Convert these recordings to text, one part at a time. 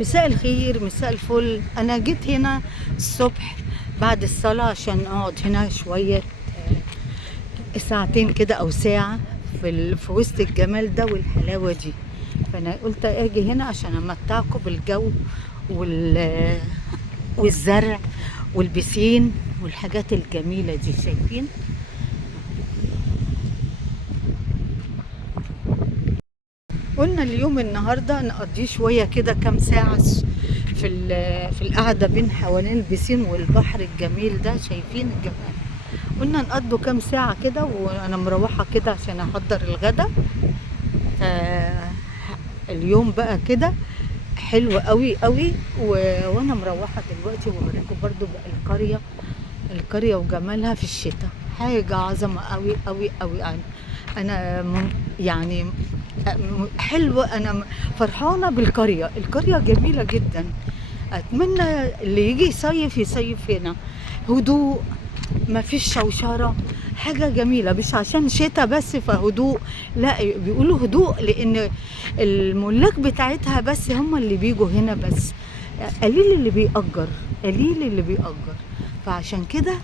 مساء الخير، مساء الفل. انا جيت هنا الصبح بعد الصلاة عشان اقعد هنا شوية، ساعتين كده او ساعة في وسط الجمال ده والحلاوة دي. فانا قلت اجي هنا عشان امتعكم بالجو وال والزرع والبسين والحاجات الجميلة دي. شايفين؟ قلنا اليوم النهارده نقضيه شويه كده كام ساعه في القعده بين حوالين البسين والبحر الجميل ده. شايفين الجمال؟ قلنا نقضوا كام ساعه كده، وانا مروحه كده عشان احضر الغدا. اليوم بقى كده حلو قوي قوي. وانا مروحه دلوقتي وبوريكم برضو بقى القريه وجمالها في الشتاء. حاجه عظمه قوي قوي قوي. انا يعني حلوة. أنا فرحانة بالقرية. القرية جميلة جدا. أتمنى اللي يجي يصيف هنا. هدوء، ما فيش شوشرة، حاجة جميلة. مش عشان شتاء بس فهدوء، لا، بيقولوا هدوء لأن الملاك بتاعتها بس هم اللي بيجوا هنا بس. قليل اللي بيأجر، قليل اللي بيأجر. فعشان كده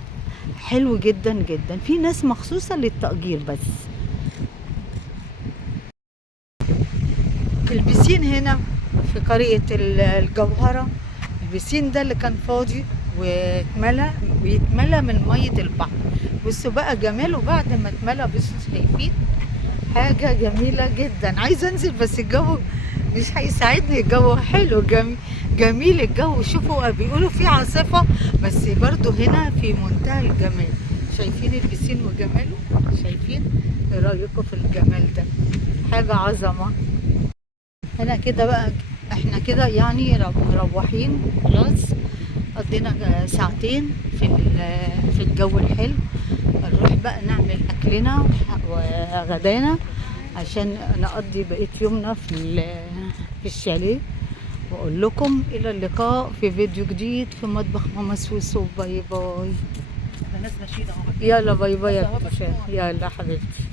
حلو جدا جدا. في ناس مخصوصة للتأجير بس. البسين هنا في قرية الجوهرة، البسين ده اللي كان فاضي ويتملى من مية البحر. بصوا بقى جماله بعد ما اتملى. بصوا، شايفين؟ حاجة جميلة جدا. عايزة انزل بس الجو مش هيساعدني. الجو حلو، جميل الجو. شوفوا بيقولوا في عاصفة بس برضو هنا في منتهى الجمال. شايفين البسين وجماله؟ شايفين؟ ايه رأيكم في الجمال ده؟ حاجة عظمة. هنا كده بقى احنا كده يعني مروحين خلاص. قضينا ساعتين في الجو الحلو. نروح بقى نعمل اكلنا وغدانا عشان نقضي بقية يومنا في الشاليه. واقول لكم الى اللقاء في فيديو جديد في مطبخ ماما سوسو. باي باي. يلا باي باي يا باشا. يلا حبيبتي.